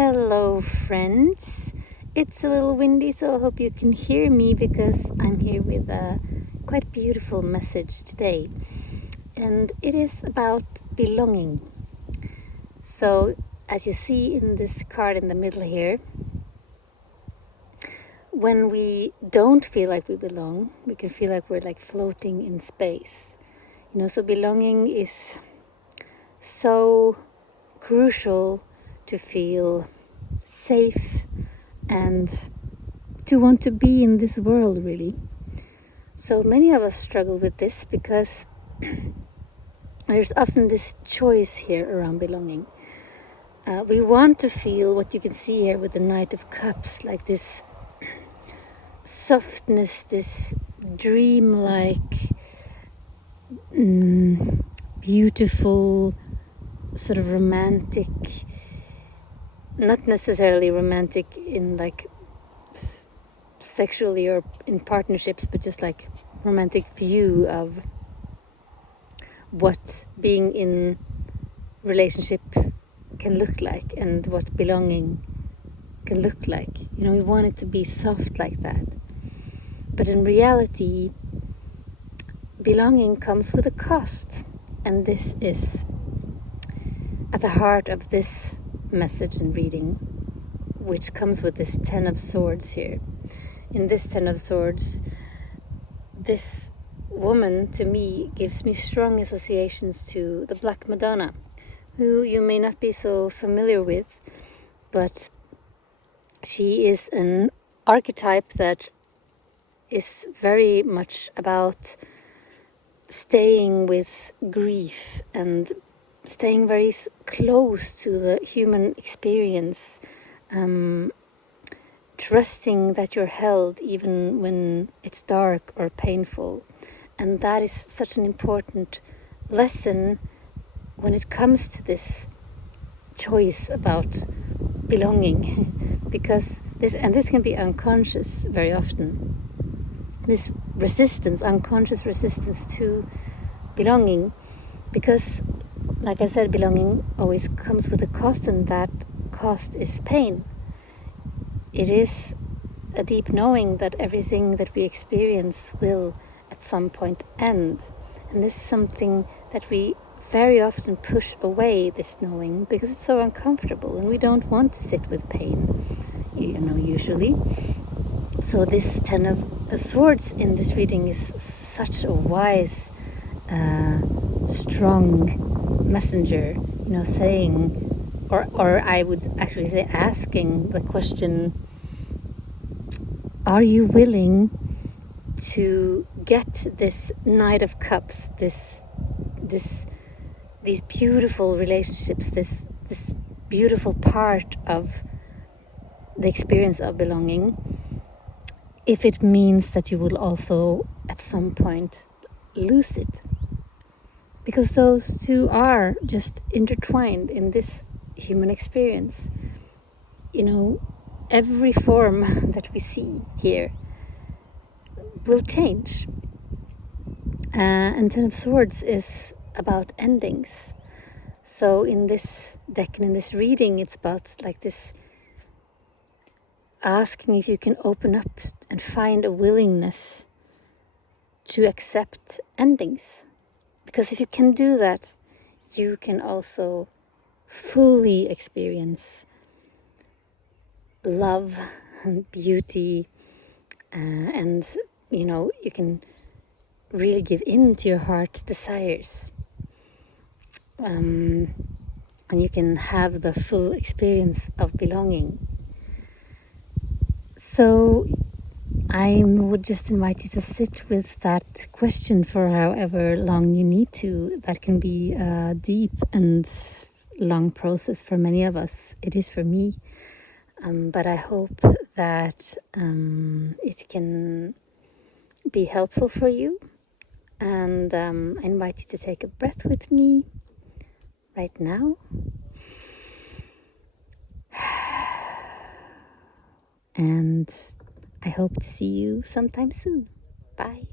Hello friends, it's a little windy, so I hope you can hear me because I'm here with a quite beautiful message today, and it is about belonging. So as you see in this card in the middle here, when we don't feel like we belong, we can feel like we're like floating in space, so belonging is so crucial to feel safe and to want to be in this world, really. So many of us struggle with this because there's often this choice here around belonging. We want to feel what you can see here with the Knight of Cups, like this softness, this dreamlike, beautiful, sort of romantic, not necessarily romantic in like sexually or in partnerships, but just like romantic view of what being in relationship can look like and what belonging can look like. We want it to be soft like that. But in reality, belonging comes with a cost. And this is at the heart of this message and reading, which comes with this Ten of Swords here. In this Ten of Swords, this woman to me gives me strong associations to the Black Madonna, who you may not be so familiar with, but she is an archetype that is very much about staying with grief and staying very close to the human experience, trusting that you're held even when it's dark or painful. And that is such an important lesson when it comes to this choice about belonging, because this can be unconscious very often. This resistance, unconscious resistance to belonging, because like I said, belonging always comes with a cost, and that cost is pain. It is a deep knowing that everything that we experience will at some point end. And this is something that we very often push away, this knowing, because it's so uncomfortable and we don't want to sit with pain, usually. So this Ten of Swords in this reading is such a wise, strong messenger, saying, or I would actually say asking the question, are you willing to get this Knight of Cups, these beautiful relationships, this beautiful part of the experience of belonging, if it means that you will also at some point lose it? Because those two are just intertwined in this human experience. Every form that we see here will change. And Ten of Swords is about endings. So in this deck and in this reading, it's about like this, asking if you can open up and find a willingness to accept endings. Because if you can do that, you can also fully experience love and beauty, and you can really give in to your heart's desires, and you can have the full experience of belonging. So I would just invite you to sit with that question for however long you need to. That can be a deep and long process for many of us. It is for me. But I hope that it can be helpful for you. And I invite you to take a breath with me right now. And I hope to see you sometime soon. Bye.